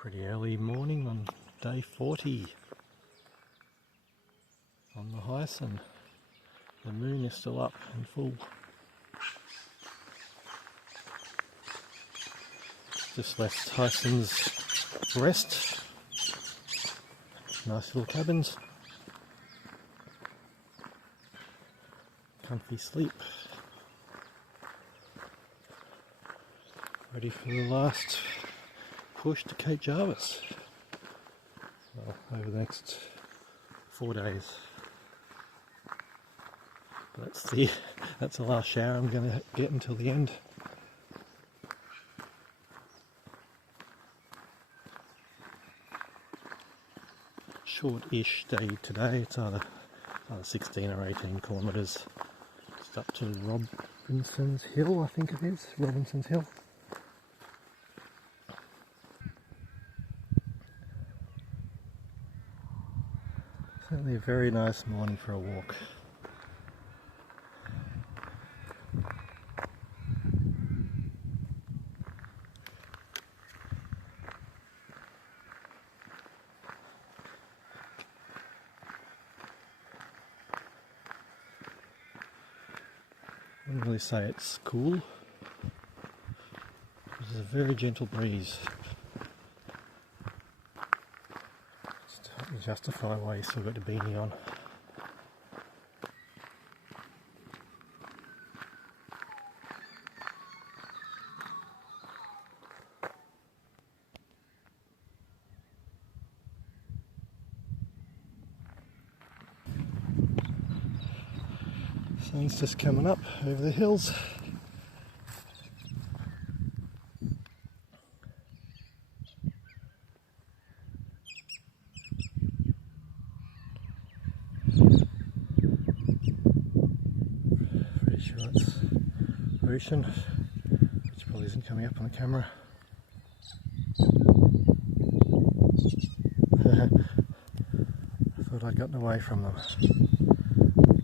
Pretty early morning on day 40 on the Heysen. The moon is still up and full. Just left Heysens rest. Nice little cabins. Comfy sleep. Ready for the last push to Cape Jervis. Well, over the next 4 days. That's the last shower I'm going to get until the end. Short-ish day today. It's either 16 or 18 kilometres. Just up to Robinson's Hill, I think it is. Robinson's Hill. Certainly a very nice morning for a walk. I wouldn't really say it's cool. There's a very gentle breeze. Just to help me justify why you still got the beanie on. Sun's just coming up over the hills. Pretty sure it's ocean, which probably isn't coming up on the camera. I thought I'd gotten away from them.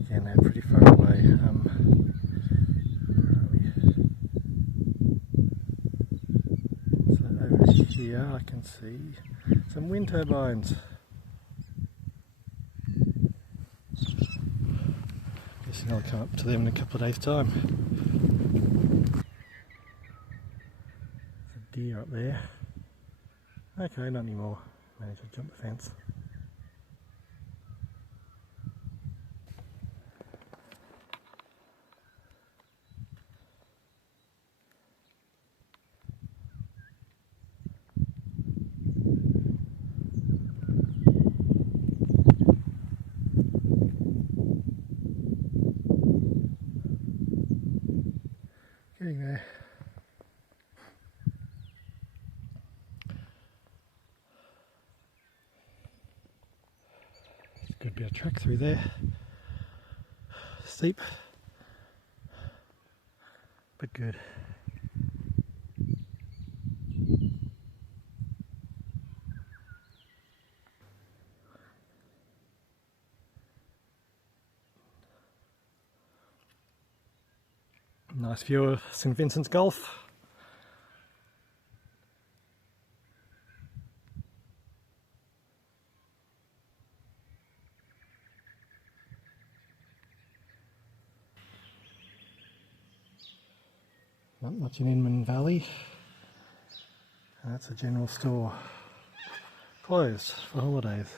Again, they're pretty far away. Where are we? So over here I can see some wind turbines. Guessing I'll come up to them in a couple of days' time. There's a deer up there. Okay, not anymore. Managed to jump the fence. Getting there. There's a good bit of track through there. Steep, but good. Nice view of St Vincent's Gulf. Not much in Inman Valley. And that's a general store. Closed for holidays.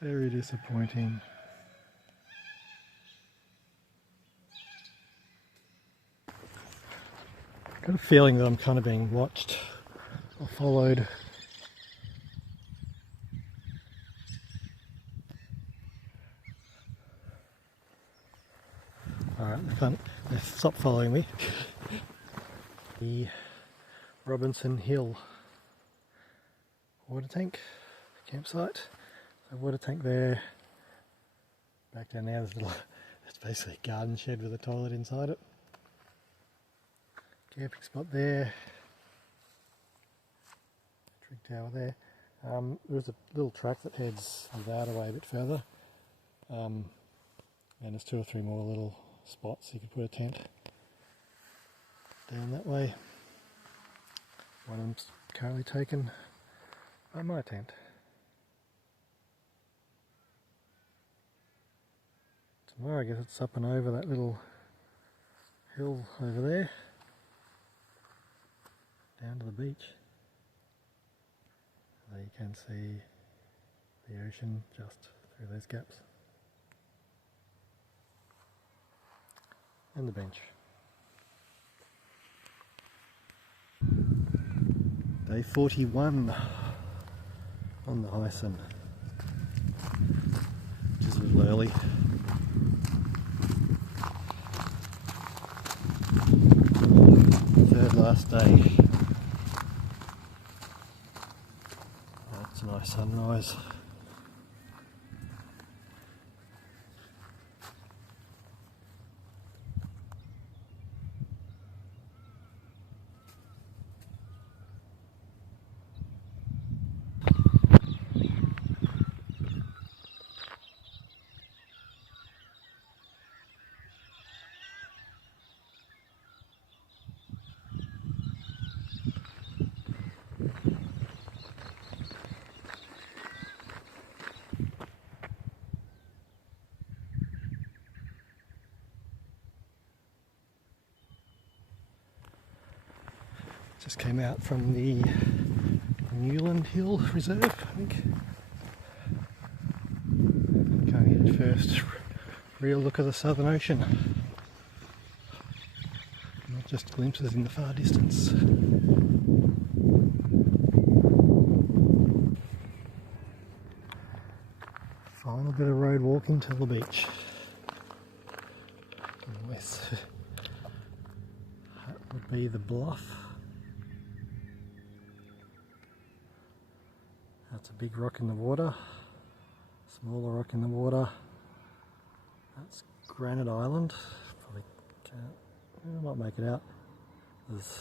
Very disappointing. Got a feeling that I'm kind of being watched or followed. Alright, they stopped following me. The Robinson Hill water tank campsite. So water tank there. Back down there, it's basically a garden shed with a toilet inside it. Camping spot there, trig tower there. There's a little track that heads without away a bit further, and there's 2 or 3 more little spots you could put a tent down that way. One of them's currently taken by my tent. Tomorrow I guess it's up and over that little hill over there, down to the beach. There you can see the ocean just through those gaps. And the bench. Day 41 on the Heysen, which is a little early. Third last day. That's a nice sunrise. Just came out from the Newland Hill Reserve, I think. Going to get first real look at the Southern Ocean. Not just glimpses in the far distance. Final bit of road walking to the beach. West. That would be the Bluff. That's a big rock in the water, smaller rock in the water. That's Granite Island. Probably can't, I might make it out. There's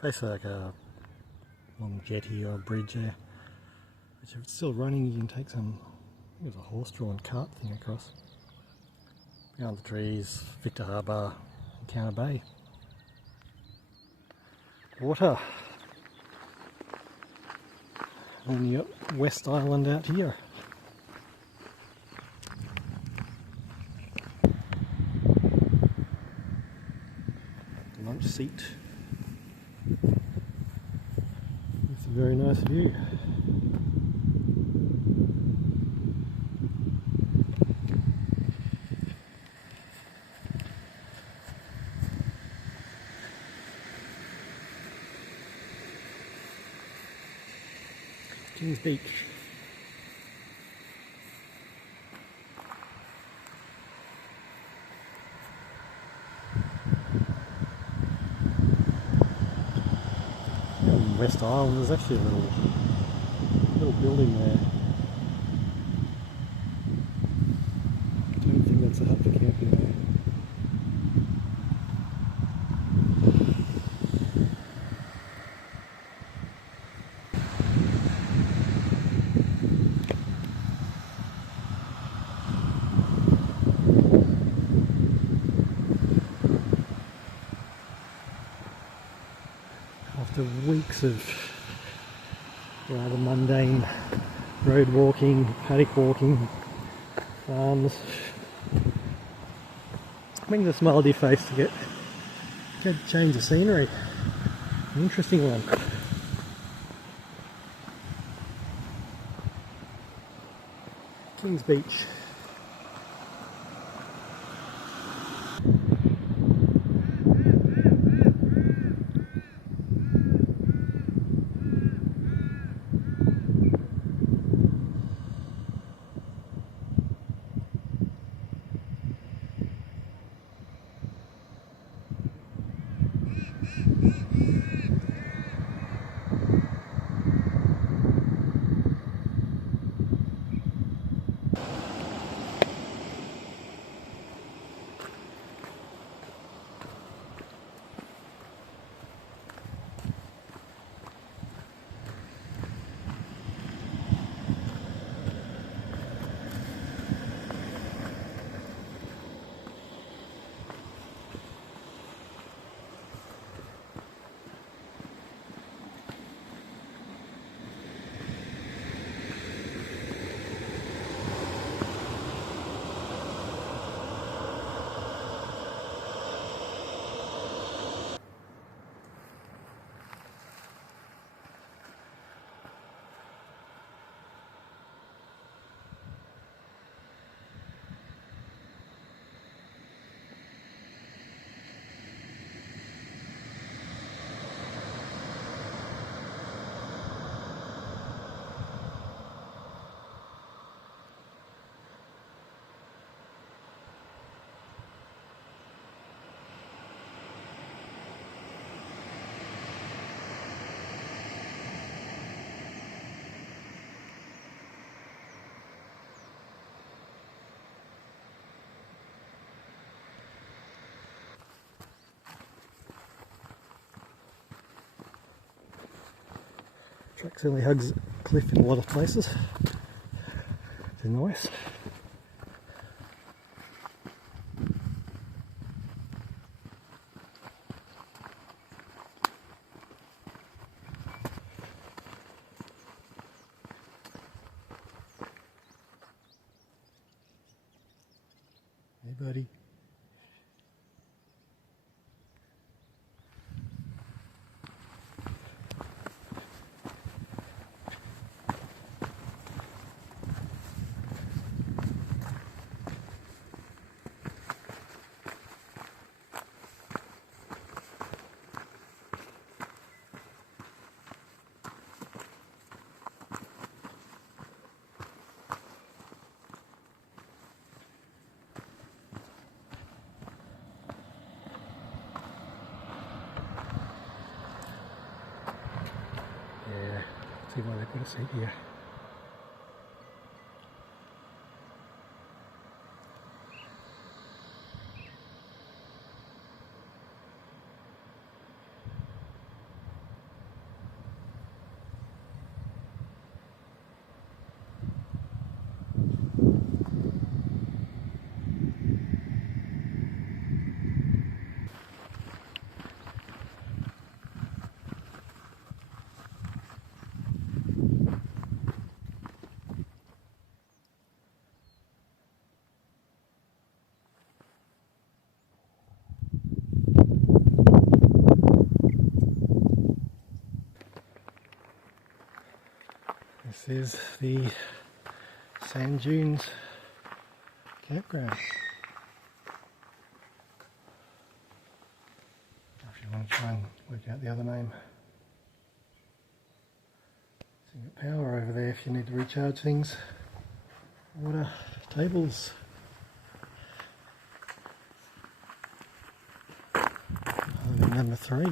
basically like a long jetty or bridge there, which if it's still running you can take some, I think there's a horse-drawn cart thing across. Beyond the trees, Victor Harbour, Encounter Bay. Water. And you got West Island out here. Lunch seat with a very nice view. Kings Beach. On West Island there's actually a little building there. I don't think that's a hut for camping though. After weeks of rather mundane road walking, paddock walking, farms, brings a smile to your face to get a change of scenery. An interesting one. Kings Beach. Track certainly hugs cliff in a lot of places. It's nice. Hey buddy. Yeah, see why they put a seat here. This is the Sand Dunes campground. If you want to try and work out the other name. So you've got power over there if you need to recharge things. Water, tables. Number 3.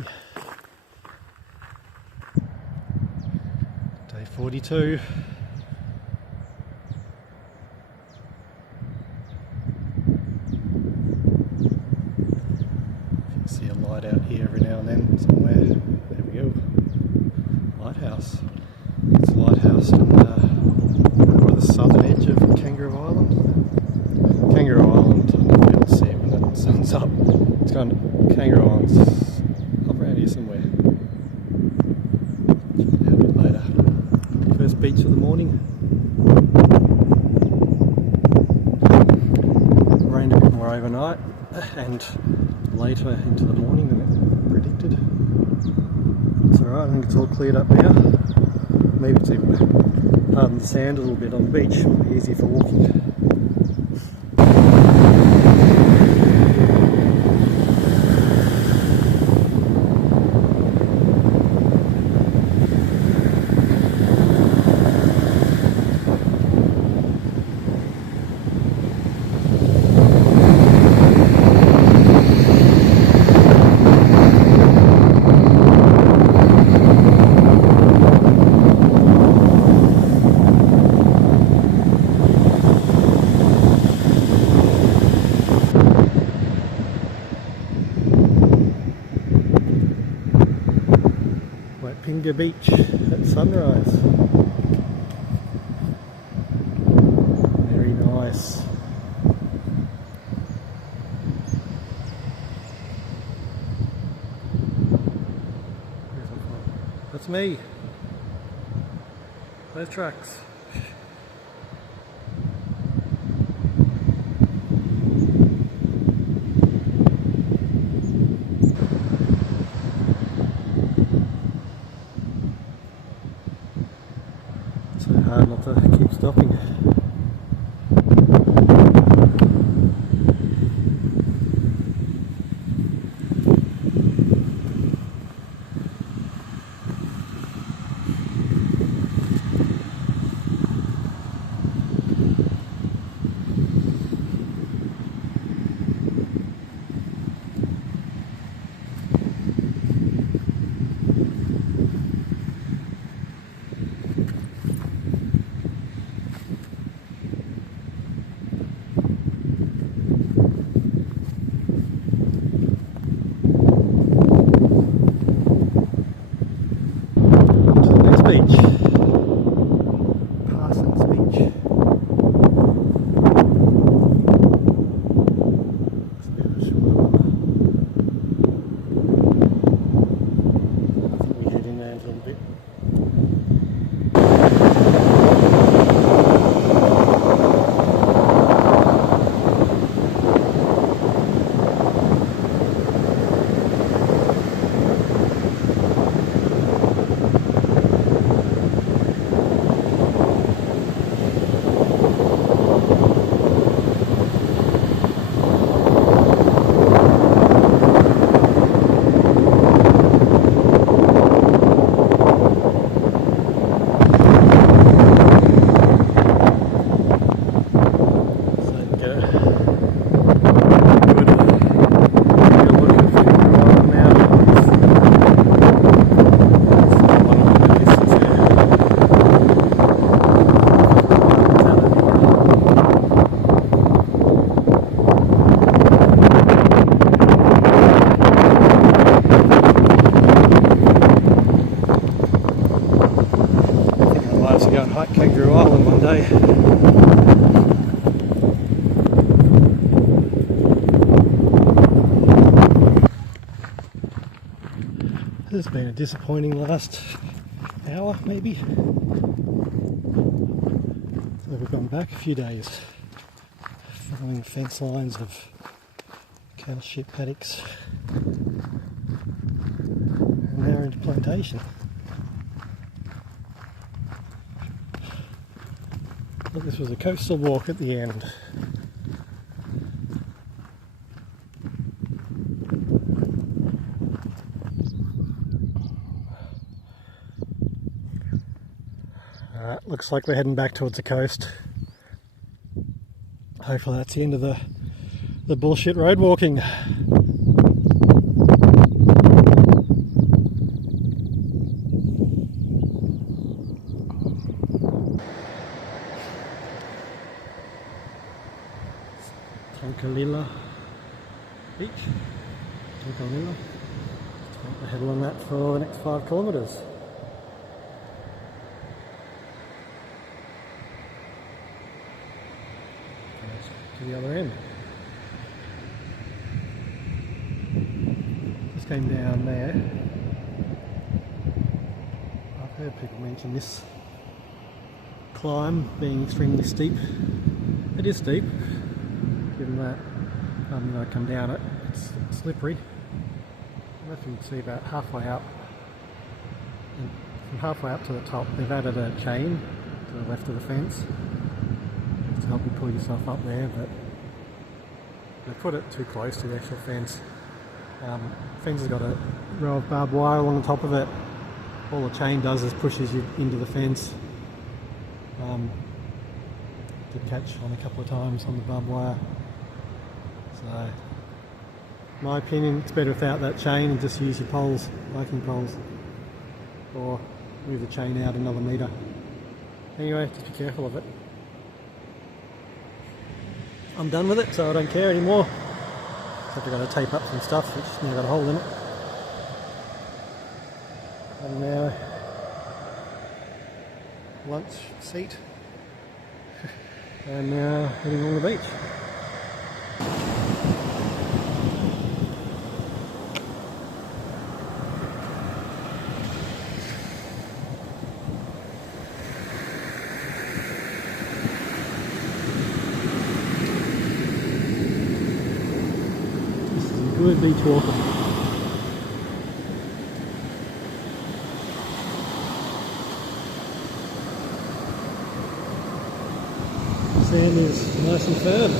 Day 42. You can see a light out here every now and then somewhere. There we go. Lighthouse. It's a lighthouse on the southern edge of Kangaroo Island. Kangaroo Island, I don't know if you'll see it when the sun's up. It's kind of Kangaroo Island's up around here somewhere. Check it out a bit later. First beach of the morning. Rained a bit more overnight and later into the morning than predicted. It's alright, I think it's all cleared up now. Maybe it's even hardened the sand a little bit on the beach, might be easier for walking. Myponga Beach at sunrise. Very nice. That's me. Those trucks. So hard not to keep stopping. go and hike Kangaroo Island one day. This has been a disappointing last hour, maybe. So we've gone back a few days, following fence lines of cattle sheep paddocks, and now into plantation. But this was a coastal walk at the end. Alright, looks like we're heading back towards the coast. Hopefully that's the end of the bullshit road walking. Tonkalila Beach. Tonkalila. We're heading on that for the next 5 kilometres. To the other end. Just came down there. I've heard people mention this climb being extremely steep. It is steep, given that I come down it, it's slippery. I don't know if you can see about halfway up, and from halfway up to the top they've added a chain to the left of the fence to help you pull yourself up there, but they put it too close to the actual fence. The fence has got a row of barbed wire along the top of it. All the chain does is pushes you into the fence. Did catch on a couple of times on the barbed wire. So, in my opinion, it's better without that chain and just use your poles, hiking poles, or move the chain out another metre. Anyway, just be careful of it. I'm done with it, so I don't care anymore. Except I've got to tape up some stuff which now got a hole in it. And now, lunch seat. And now heading on the beach. Good beach walking. Sand is nice and firm.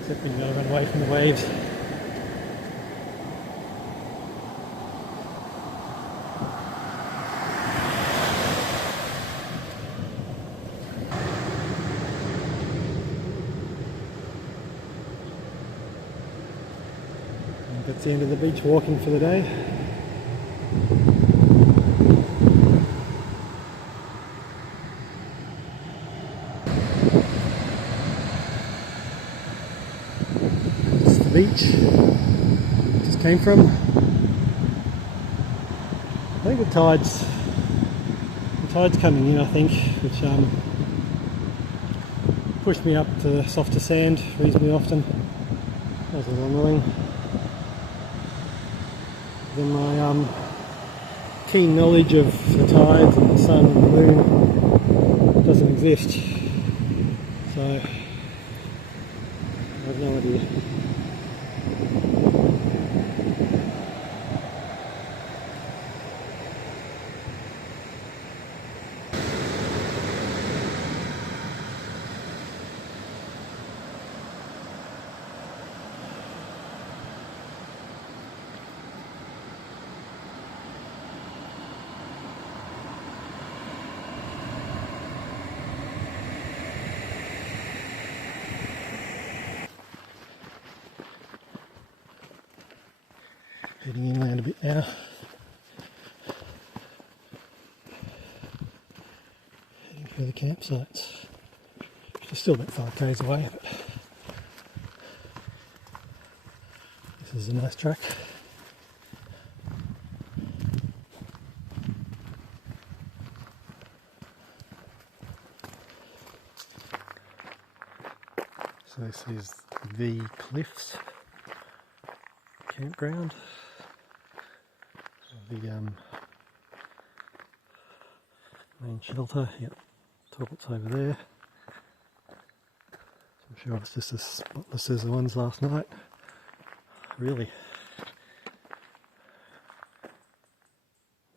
Except when you've got to run away from the waves. That's the end of the beach walking for the day. This is the beach just came from. I think the tide's coming in, I think, which pushed me up to softer sand reasonably often. That was a little annoying. Then my keen knowledge of the tides and the sun and the moon doesn't exist, so I have no idea. Heading inland a bit now. Heading through the campsites. It's still about 5 k's away, but this is a nice track. This is the Cliffs campground. The main shelter. Yep, toilets over there. I'm sure it's just as spotless as the ones last night. Really.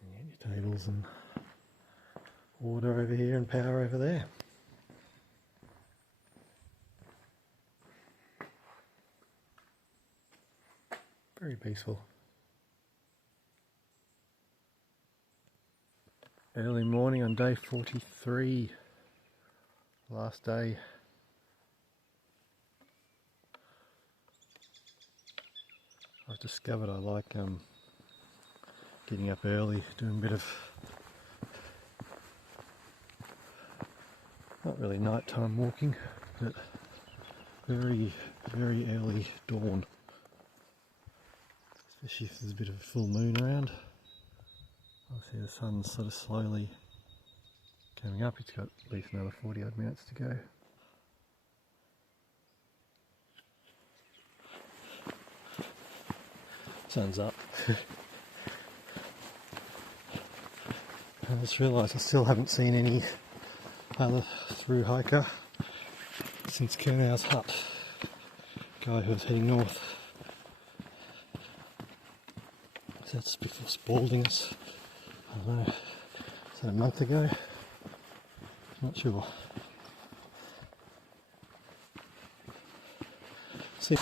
And your tables and water over here and power over there. Very peaceful. Early morning on day 43, last day. I've discovered I like getting up early, doing a bit of, not really nighttime walking, but very, very early dawn. Especially if there's a bit of a full moon around. I see the sun's sort of slowly coming up. It's got at least another 40 odd minutes to go. Sun's up. I just realised I still haven't seen any other through hiker since Kernow's hut. Guy who was heading north. So that's before Spalding's. I don't know. Is that a month ago? Not sure. See.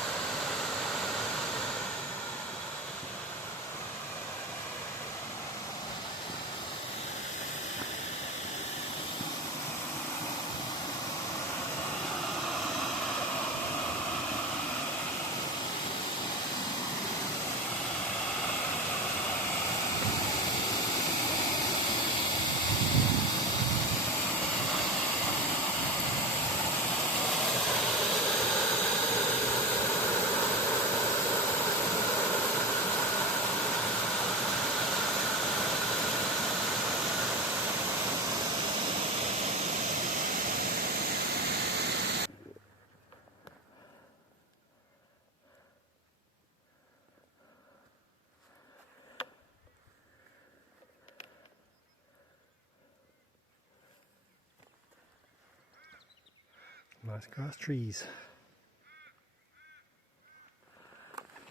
Nice grass trees.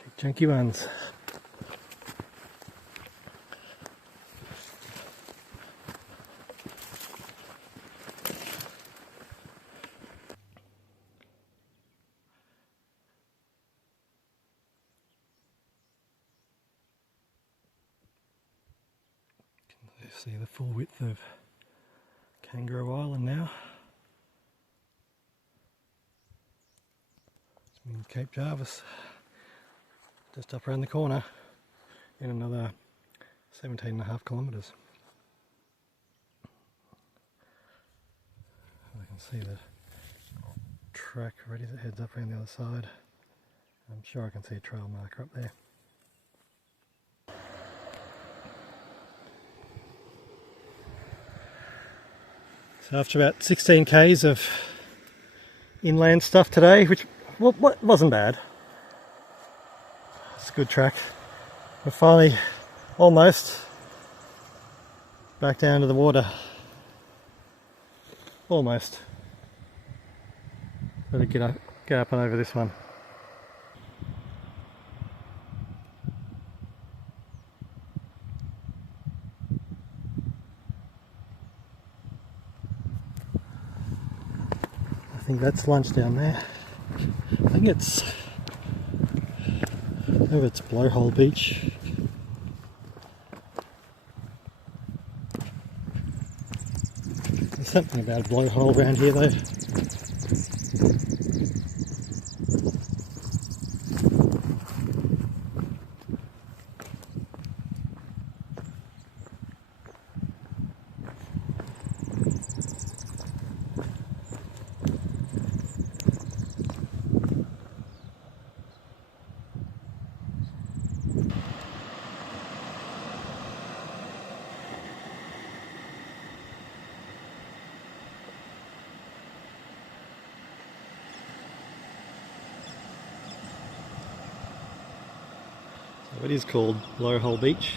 Big chunky ones. You can see the full width of Kangaroo Island now. In Cape Jervis, just up around the corner in another 17.5 kilometres. I can see the track already that heads up around the other side. I'm sure I can see a trail marker up there. So after about 16 k's of inland stuff today, which wasn't bad. It's a good track. We're finally almost back down to the water. Almost. Better get up and over this one. I think that's lunch down there. I think it's Blowhole Beach. There's something about a blowhole around here though. It is called Blowhole Beach.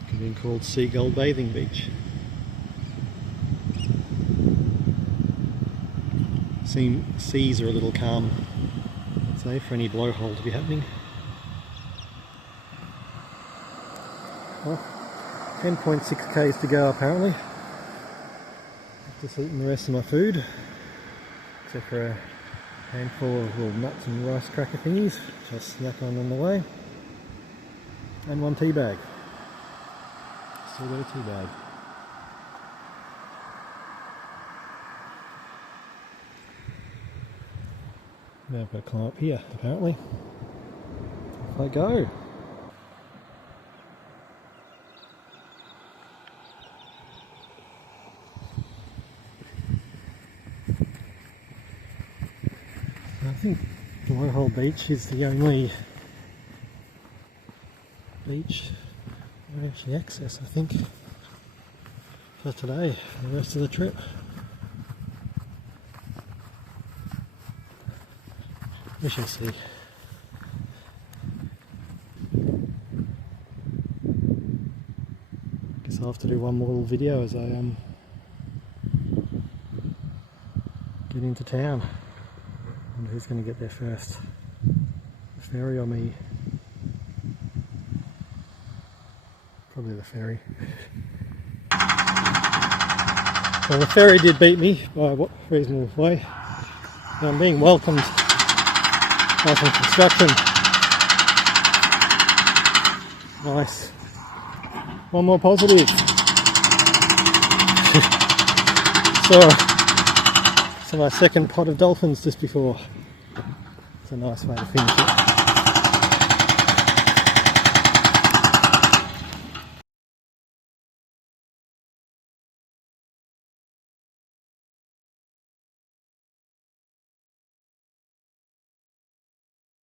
It could have been called Seagull Bathing Beach. Seas are a little calm, I'd say, for any blowhole to be happening. Well, 10.6 k's to go apparently. Just eating the rest of my food, except for a handful of little nuts and rice cracker thingies, which I'll snack on the way, and one tea bag. Still got a tea bag. Now I've got to climb up here, apparently. Off I go. I think Blowhole Beach is the only beach I actually access, I think, for today, for the rest of the trip. We shall see. Guess I'll have to do one more little video as I get into town. I wonder who's going to get there first, the ferry or me? Probably the ferry. Well, the ferry did beat me by a reasonable way. Now I'm being welcomed by some construction. Nice. One more positive. So my second pot of dolphins just before. It's a nice way to finish it.